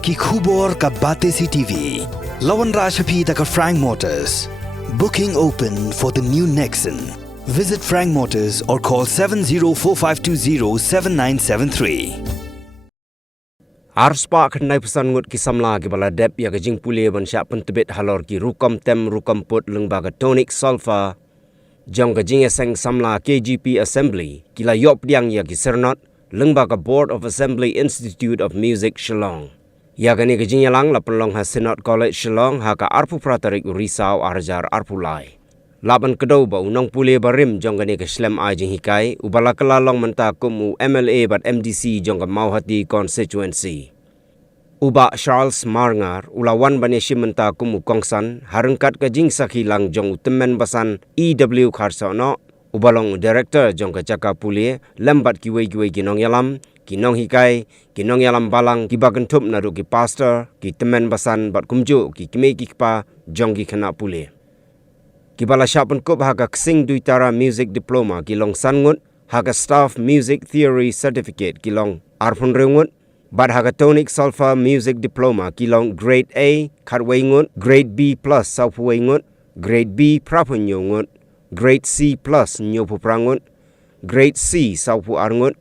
Ki khubor ka Bate CTV. Lawan Rashapi taka Frank Motors. Booking open for the new Nexon. Visit Frank Motors or call 7045207973. Arspa kenai pesan ngut ki samla ki bala dep ya gajing pule ban sya pentebet halor ki rukam tem rukam put lengbaga tonic sulfur jong gajing eseng samla KGP Assembly kila yop diang ya ki sernot lengbaga Board of Assembly Institute of Music Shillong. Ya gani gajing yalang la pelong ha Senate College Shillong ha ka arpu pratarik Risau arjar arpulai. Laban kedau ba unang pule barim jong gani ke slem a jing hikai ubala kelalong menta kum MLA bat MDC jong ka Mauhati constituency. Uba Charles Marngar ulawan baneshi menta kum kongsan harengkat ka jing sakhilang jong utemen basan EW Kharsono ubalong director jong ka caka pule lembat kiwei ginong yalam kinong hikai kinong yalam balang kibagentup naru ki pastor ki temen basan bat kumju ki kime ki pa jong ki kena pule. Kibala syapan kup haka ksing duitara music diploma kilong sangut haka staff music theory certificate kilong arpun rengut bad haka tonic sulfur music diploma kilong grade A katway ngut grade B plus saupuway ngut grade B prapun ngut grade C plus nyopu prangut grade C saupu arngut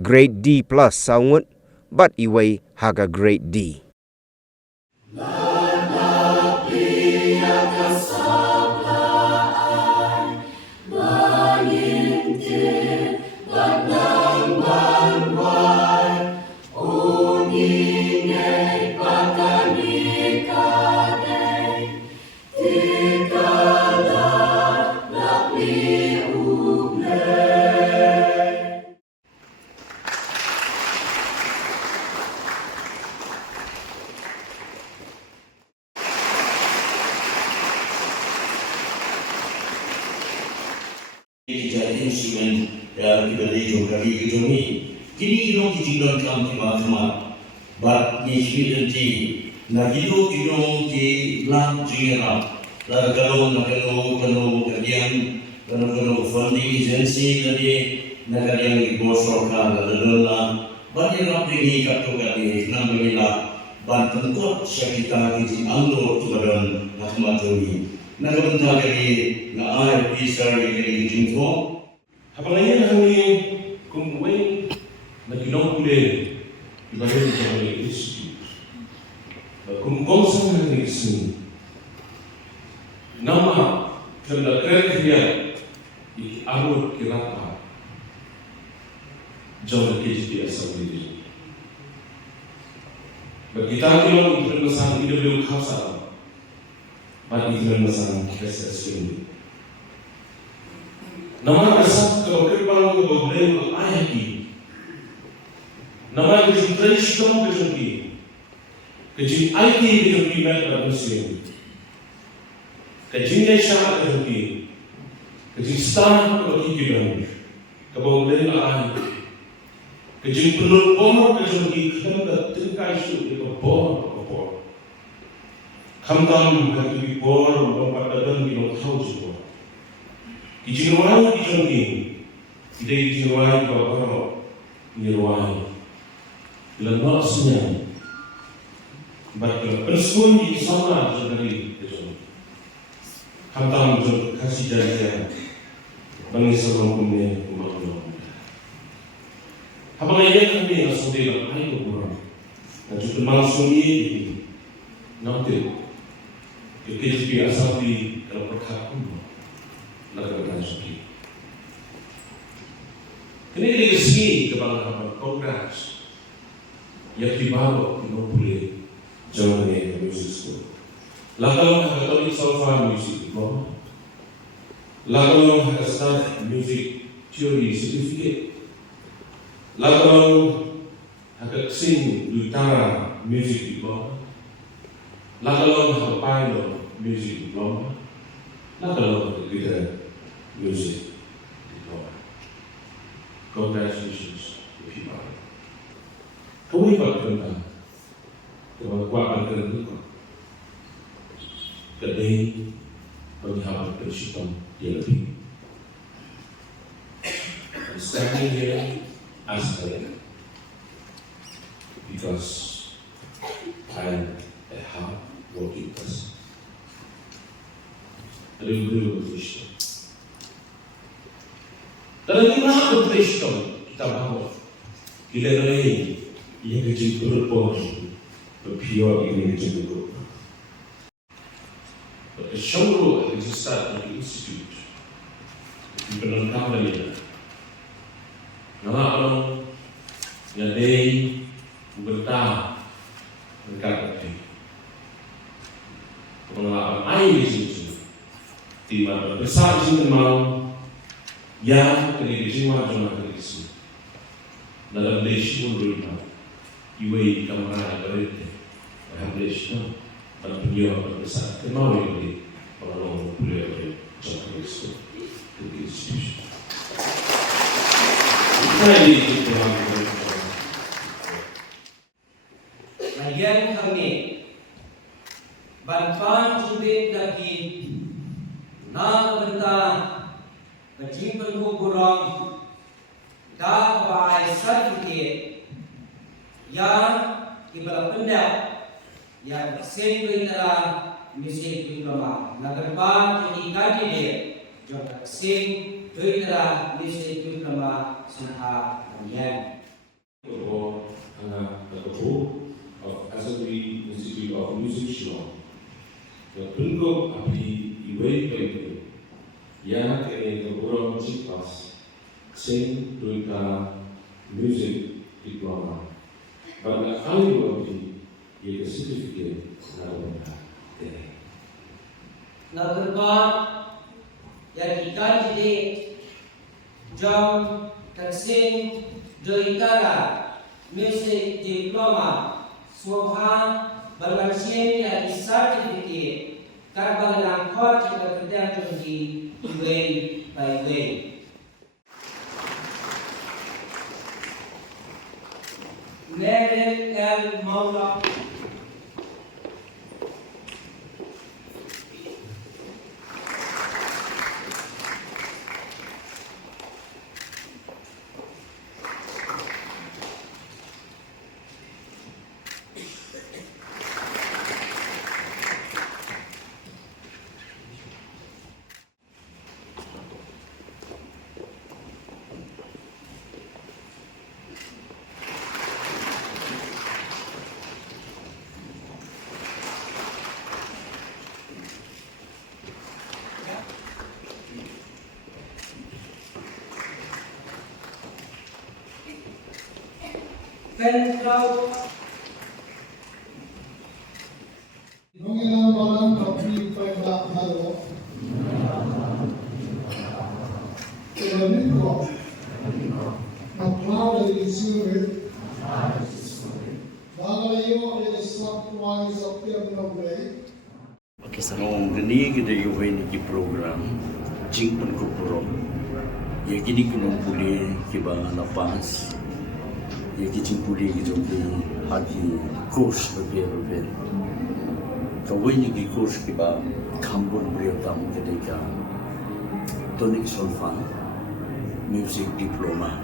grade D plus saungut but iway haka grade D. Instrument diberi geografi ekonomi. Kini kita tinggal dalam tema bat misi nanti. Nagilo di lang jingera. Kalau kalian funding agency tadi kalian bosor kan adalah banyak rapi ni kata kali namanya banten kot syakita di anglo tuan mahkamah Nagabanta kali na ay pisar kali jingfo. Hapangayan hangi kung way nagilong uli ibahin sa mga institute. Kung gongsan na nagsin nama kanda kaya i-arot kirapa jauh KGP Assembly. Kita kilong internasan IW Khasa bagi internasan KSSP. Nama asal kalau kerana problem ayah ini, nama yang tradisional kecuali, kecil IT kecuali mereka bersedia, kecil nasihat kecuali, kecil stan kecuali kita, kemudian ayah, kecil penuh umur kecuali kita tinggal itu bor. Kamdam hati bor memperdagang di lokal juga. Ijinuai ijongi, ide ijinuai bapak niruai. Lemak senyum, baca persun di sana jadi itu. Kamdam jod kasih jaya, bangi sebelum kemudian kumaklum. Apa lagi yang kami nak sedih ayo kurang, nanti langsung ini nanti. KGP Assembly dalam perkahun lakukan seperti ini legasi kebanggaan Kongres yang dibawa di Mempule Jawa Tengah Music School. Lakukan Catholic Sulfur Music Diploma, lakukan Staff Music Theory Certificate, lakukan Ksing Duitara Music Diploma, lakukan Pilot Music Diploma, lakukan Guitar Music Diploma. Congratulations, people. Kami berkata, kekuatan terbuka, kedai penghormatan bersyukur dia lebih. I'm standing here as a because time and hard working person. Real Krishna. Dan ini lah Krishna kita bawa. Kita lain yang kecil berpor, berpiawai ini kecil berpor. But the show is start the institute. Kita lengkap lagi. Nama orang yang day bertah berkat ini. Pengalaman air itu di mana besar cinta mau yang kini jiwa jangan terisi. Dalam lesu berita, iway kamera berita, lesu dalam penjualan besar kemau ini orang boleh jangan terisi. Itu Lagian kami bantuan sudut lagi nak bentang kecimpan kurang dah bayi sertifikat yang kibal pendek yang sendiri dalam misi diploma nagarban jadi kaji dia juga sing dalam misi diploma sangat panjang. Of Assembly Institute of Music Shillong. The Pringgo Api Iway Baby, Yana Kene Gurong Chipas, Sing Duita Music Diploma. But the only one is a certificate there. Nagarban yang kita jadi jam tersing doitara music diploma Sohan berlansian yang sertifikat karbon langkot jika kerja di way by way. Meryl L. Maula. Pentlau Nungilang barang kapri pada halo. Domingo. Maclau dari Zurich. Dalayo is subwise of the Noble. Nung gani kita yung ni program jingpan ko puro ya gini kunong puli kiba napas ya kijing puli gitu di hati course berbeda kawai ni course kiba kambun beliau tamu ketika tonic solfa music diploma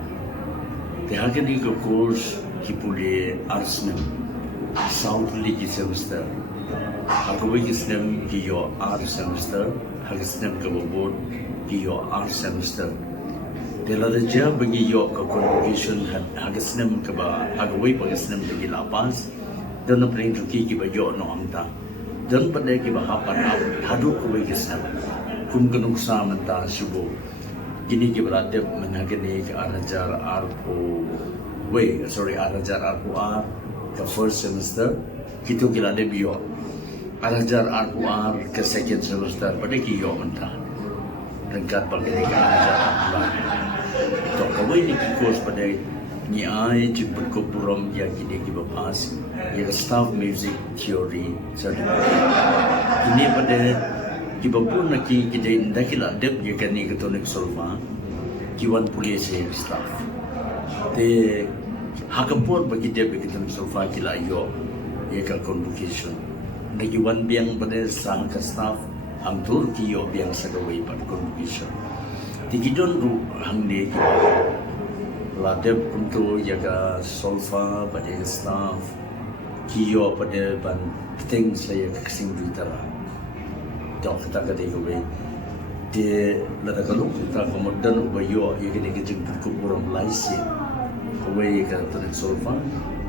tihaga ni course kipuli arsenal South League semester Aku Islam kiyo R semester, Islam kababod kiyo R semester. Delada bagi yo ke convocation Islam kaba agawai pag Islam bagi lapas dan na pring tuki kiba yo no amta. Dan pada kiba hapan hadu ko Islam. Kum kanung sa manta subo. Kini kiba radep menagani ke arajar arpo arajar arpo R ke first semester kita kira de biyo. Arajar RUR ke second semester pada kiyo mentah rengkat berketika arajar RUR so kawai ni course pada ni ai jemput ko purom ya kini kiba pas ya staff music theory certificate ini pada kiba pun nak kita indakila dep ya kani ke tonic solfa kiwan pulis staff te hakapur bagi dep ke tonic solfa kila yo ya ka convocation Nagiwan biang pada sang ke staff ang Turki o biang sa gaway pada convocation. Tigidon ru hang ne ladeb kunto yaga solfa pada staff kiyo pada ban penting saya kesing bitara dok kata kata gue dia lada kalau kita kemudian ubayo ya kini kita cukup orang Malaysia gue ke Tonic Solfa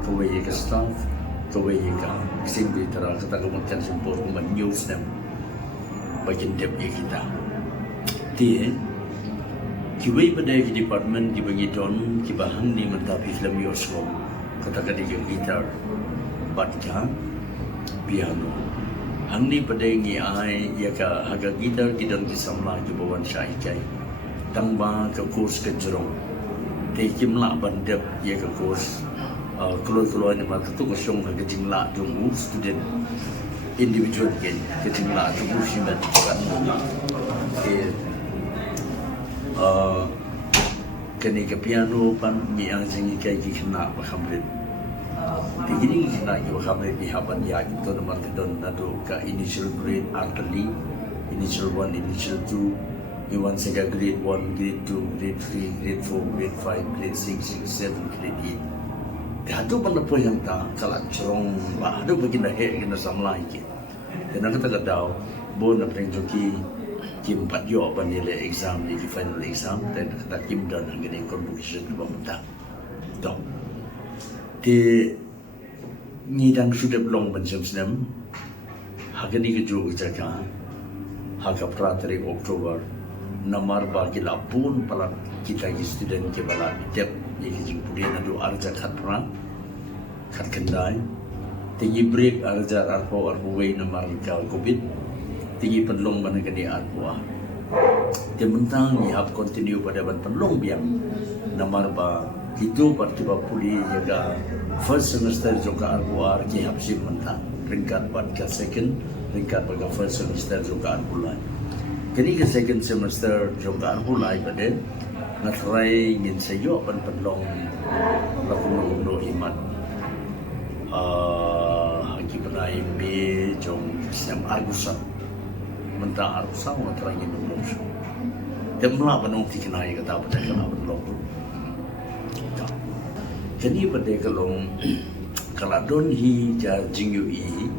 gue ke staff gue ke kesing bitara kata kemudian sempur kemudian news them bagian dep kita dia kibai pada department kibagi don kibahan ni mentapi film yosom kata kata gitar batka piano hangni pada ngi ai ya ka haga gitar kidon ki samla ki bawan shai kai tangba ka kurs ke jerong te kimla bandep ya ka kurs kalau ni mak tu ko syong haga jingla jong student individual gen ke jingla tu shimat kan kani ke piano pan mi ang jingi kai ki khna ba khamrit Begini kita kami dihaban ya kita nomor kedon nado ka initial grade artillery, initial 1, initial 2, iwan sega grade 1, grade 2, grade 3, grade 4, grade 5, grade 6, 7, grade 8. Dahatu pala po yang ta kalak cerong ba ado bagi na he kena samlai ki. Dan kata daw bon na preng joki kim pat yo ban nilai exam ni final exam dan kata kim dan ngene convocation ba muta. Dok. Di ngidang sudah belum bersem-sem hagani keju jaga haga prateri Oktober namar bagi lapun pala kita student ke bala dep ye kijing pudian adu arja khat pra khat kendai tinggi break arja arpo arway namar ka covid tinggi penlong mana kani arpo tementang ni hab continue pada ban penlong biang namar ba itu partiba puli jaga first semester juga arbuar ki hapsi mentang ringkat buat ke second ringkat pada first semester juga arbulai kini ke second semester juga arbulai pada natrai ngin sayo pan penlong laku mengundo iman haki penai be jong sistem argusan mentang argusan natrai ngin mengundo temla penong tikenai kata pada kena penlong kini pada kalau don hi ja jingyu i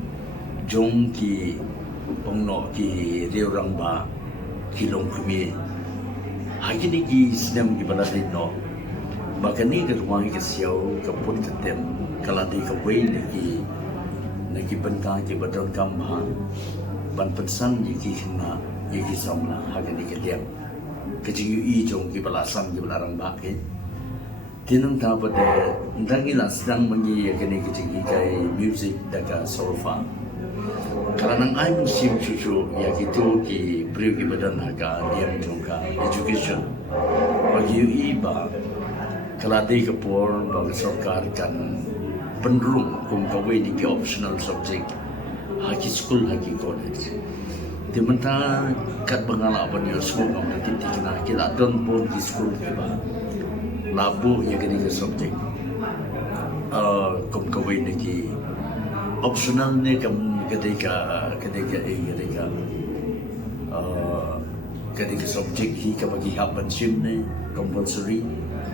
jong ki ongno ki reurang ba kilong kumi hakini ki sinem ki balad no bakani ke ruang ke siau ke pun ketem kalau di ke wei ni ki benta ki badon kambha ban pensang ki kena ki samla hakini ke diam ke jingyu i jong ki balasan ki balarang ba ke tinang tapa de ndangila sedang mengi kini kecing kai music daga solfa karena I'm sim cucu ya gitu ki beliau ki badan haga diam jongka education bagi iba keladi kepor bagi sarkar kan penrung kum kawai di ki optional subject haki school haki college dimana kat pengalaman yo school ngam titik kena kila don pun di school iba labu yang kini subjek kum kawai niki optional ni kam ketika subjek hi kabagi haban sim ni compulsory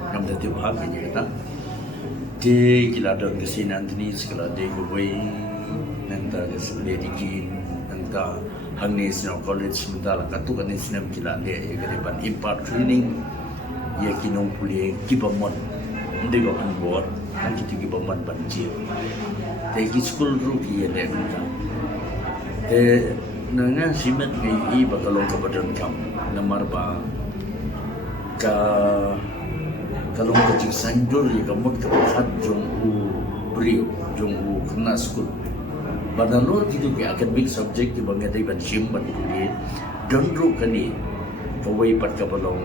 kam dah tiap hari ni kata di kila don kesini antini sekala di kawai nanta kesediki nanta hangni sino college sementara katu kan islam kila dia ban impart training ya kinong puli kibamon hindi ko ang buat ang kiti kibamon banjir tegi school rookie ya dek nanga simet ngai bakalong kabadan kam namar ba ka kalong kecing sanjur ya kamot kapahat jong u brio jong u kena school badalo gitu ke academic subject di bangai ban sim ban puli don ru kani kawai pat kabalong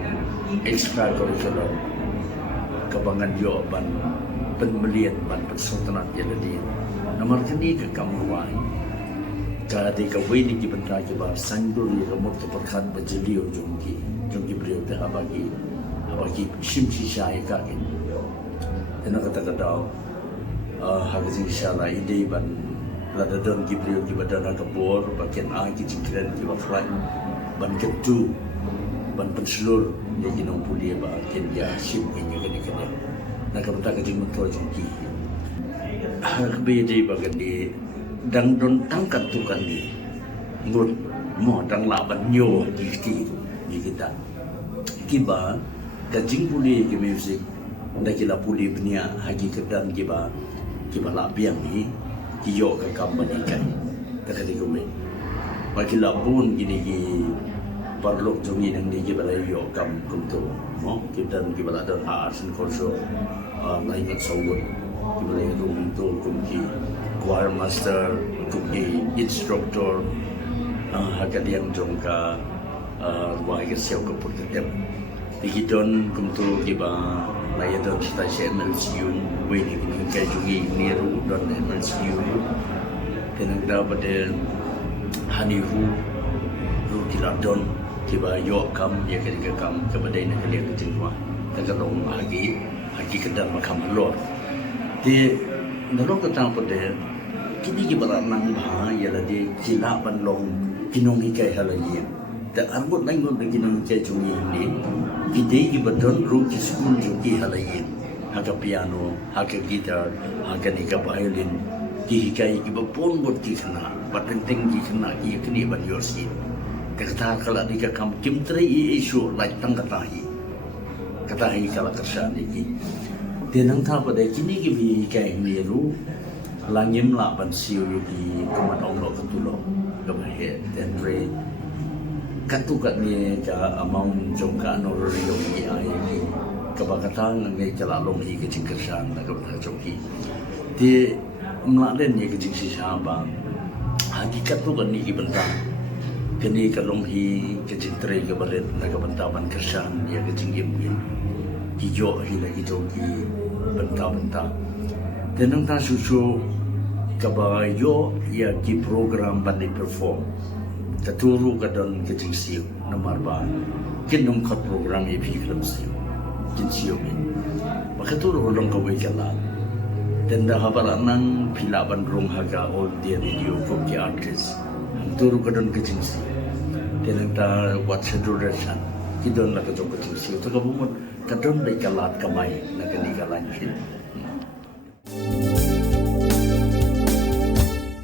extra curricular kabangan yo ban penmelian ban persultanat ya jadi nomor kini ke kamuai ka de kawai ni ki benta ki ba sandur ya kamot ke perkhat bajeliu jongki beliau te abagi sim si syai ka kin ena kata hagazi inshallah ide ban lada don ki beliau ki badana kabor bagian a ki cikren ki ba flan ban ketu ban penselur dia jinong puli ba ken dia sim kenya kene nak kata ka jing mentol jongki Bedi bagadi dang don tangkat tukan ni ngut mo dang laban nyo di kita kiba kajing puli ki music nda kila puli bnia haji kedan kiba la biang ni ki yo ka company kai takati ko me pakila pun gini ki parlok jongi nang ni kiba la yo kam kumto mo kidan kiba la don ha asin korso lain ngat sawut boleh untuk kumki choir master, kumki instructor, hakat yang jongka wahai kesiau keput ketem. Dikiton kumtu kiba layan don stasi MLCU, wini kini kajungi niru don MLCU. Tenang dapat hanihu ru kiladon kiba yo kam ya ketika kam kepada ini kalian kejengwa. Terkadang lagi kedal makam lor. Di dalam ketang pada kini kita nang bah ialah di kila banlong kinong ikai halai. Dan arbut lain pun kinong ikai jungi ini. Kita kita don ru di school jungi halai. Haka piano, haka gitar, haka nika violin. Kihikai kita pun buat kena, penting kena ia kini banyorsi. Kata kalau nika kam kimteri isu lain tang katahi kalau kerjaan ini. Tenang tak pada kini kita kain niru langim lah bansiu di rumah Allah ketulo kebahagiaan dan pray katukat ni ka among jongka norori yogi ayaki kebakatan ngai calalong hi ke cingkersan na kabata joki di meladen ye ke cingsi sahaba hakikat tu kan ni bentang kini kalong hi ke cingtrai ke balet na kabantaban kersan ya ke cingim hijau hi lagi joki bentang-bentang. Dan tak susu kabayo ya ki program bandai perform. Taturu kadon kecing siu nomor ba. Kinum kat program ye film siu. Kin siu ni. Maka turu long kawai kala. Dan dah habara nang pilaban rong haga all dia video ko ki artist. Turu kadon kecing siu. Dan ta buat seduration. Kidon la kadon kecing siu. Tu kabumut kadon dai kalat kamai na kani kalan